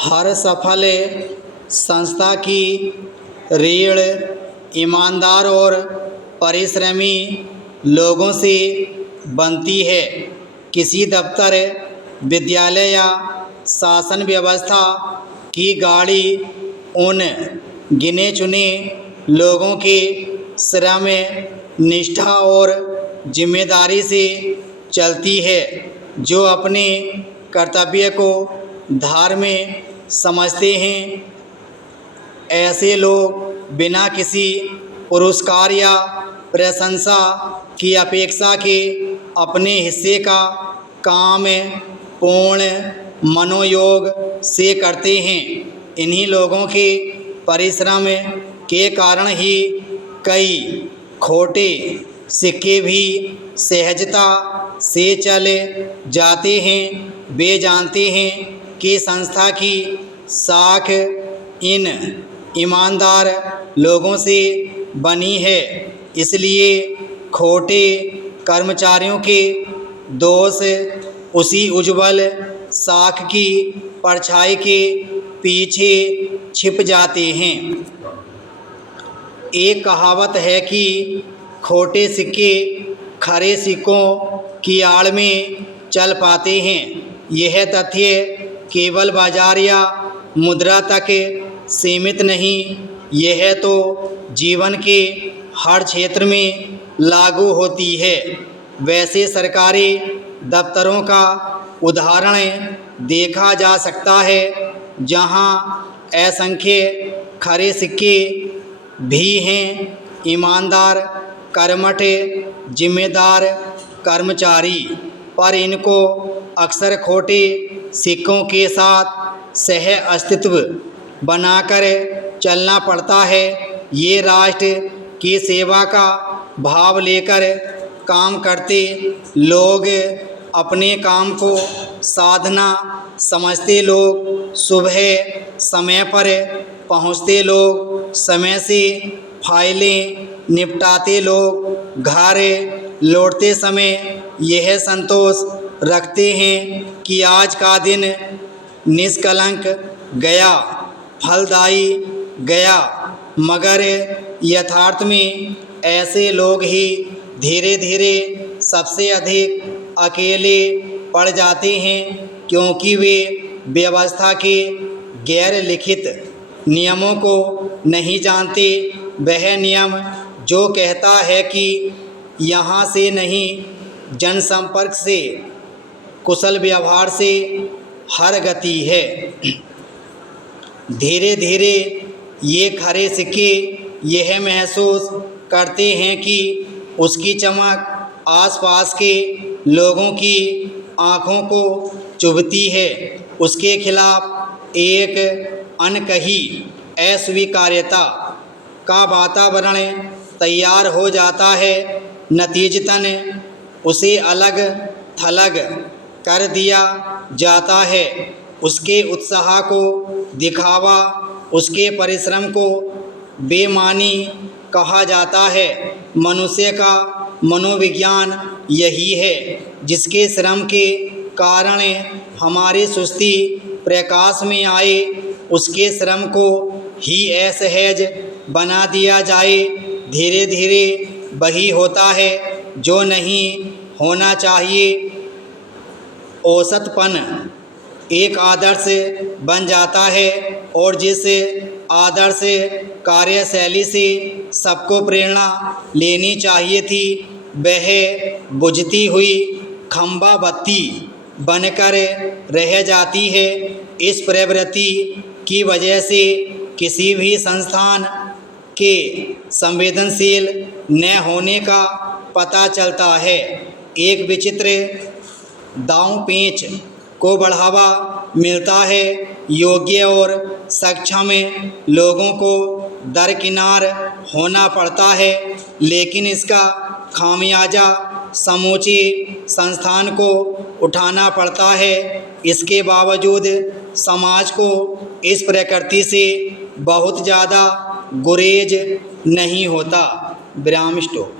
हर सफल संस्था की रीढ़ ईमानदार और परिश्रमी लोगों से बनती है। किसी दफ्तर, विद्यालय या शासन व्यवस्था की गाड़ी उन गिने चुने लोगों के श्रम, निष्ठा और जिम्मेदारी से चलती है, जो अपने कर्तव्य को धार्मिक समझते हैं। ऐसे लोग बिना किसी पुरस्कार या प्रशंसा की अपेक्षा के अपने हिस्से का काम पूर्ण मनोयोग से करते हैं। इन्हीं लोगों के परिश्रम के कारण ही कई खोटे सिक्के भी सहजता से चले जाते हैं। वे जानते हैं कि संस्था की साख इन ईमानदार लोगों से बनी है, इसलिए खोटे कर्मचारियों के दोष उसी उज्ज्वल साख की परछाई के पीछे छिप जाते हैं। एक कहावत है कि खोटे सिक्के खरे सिक्कों की आड़ में चल पाते हैं। यह तथ्य केवल बाजार या मुद्रा तक सीमित नहीं, यह तो जीवन के हर क्षेत्र में लागू होती है। वैसे सरकारी दफ्तरों का उदाहरण देखा जा सकता है, जहां असंख्य खरे सिक्के भी हैं। ईमानदार, कर्मठ, जिम्मेदार कर्मचारी, पर इनको अक्सर खोटे सिक्कों के साथ सह अस्तित्व बनाकर चलना पड़ता है। ये राष्ट्र की सेवा का भाव लेकर काम करते लोग, अपने काम को साधना समझते लोग, सुबह समय पर पहुंचते लोग, समय से फाइलें निपटाते लोग, घर लौटते समय यह संतोष रखते हैं कि आज का दिन निष्कलंक गया, फलदायी गया। मगर यथार्थ में ऐसे लोग ही धीरे धीरे सबसे अधिक अकेले पड़ जाते हैं, क्योंकि वे व्यवस्था के गैर लिखित नियमों को नहीं जानते। वह नियम जो कहता है कि यहाँ से नहीं, जनसंपर्क से, कुशल व्यवहार से हर गति है। धीरे धीरे ये खरे सिक्के यह महसूस करते हैं कि उसकी चमक आसपास के लोगों की आँखों को चुभती है। उसके खिलाफ एक अनकही अस्वीकार्यता का वातावरण तैयार हो जाता है। नतीजतन उसे अलग थलग कर दिया जाता है। उसके उत्साह को दिखावा, उसके परिश्रम को बेमानी कहा जाता है। मनुष्य का मनोविज्ञान यही है, जिसके श्रम के कारण हमारी सुस्ती प्रकाश में आए, उसके श्रम को ही असहज बना दिया जाए। धीरे धीरे वही होता है जो नहीं होना चाहिए। औसतपन एक आदर्श बन जाता है, और जिस आदर्श कार्यशैली से सबको प्रेरणा लेनी चाहिए थी, वह बुझती हुई खंबा बत्ती बनकर रह जाती है। इस प्रवृत्ति की वजह से किसी भी संस्थान के संवेदनशील न होने का पता चलता है। एक विचित्र दांव पेच को बढ़ावा मिलता है। योग्य और सक्षम लोगों को दरकिनार होना पड़ता है, लेकिन इसका खामियाजा समूचे संस्थान को उठाना पड़ता है। इसके बावजूद समाज को इस प्रकृति से बहुत ज़्यादा गुरेज नहीं होता। विराम स्टॉप।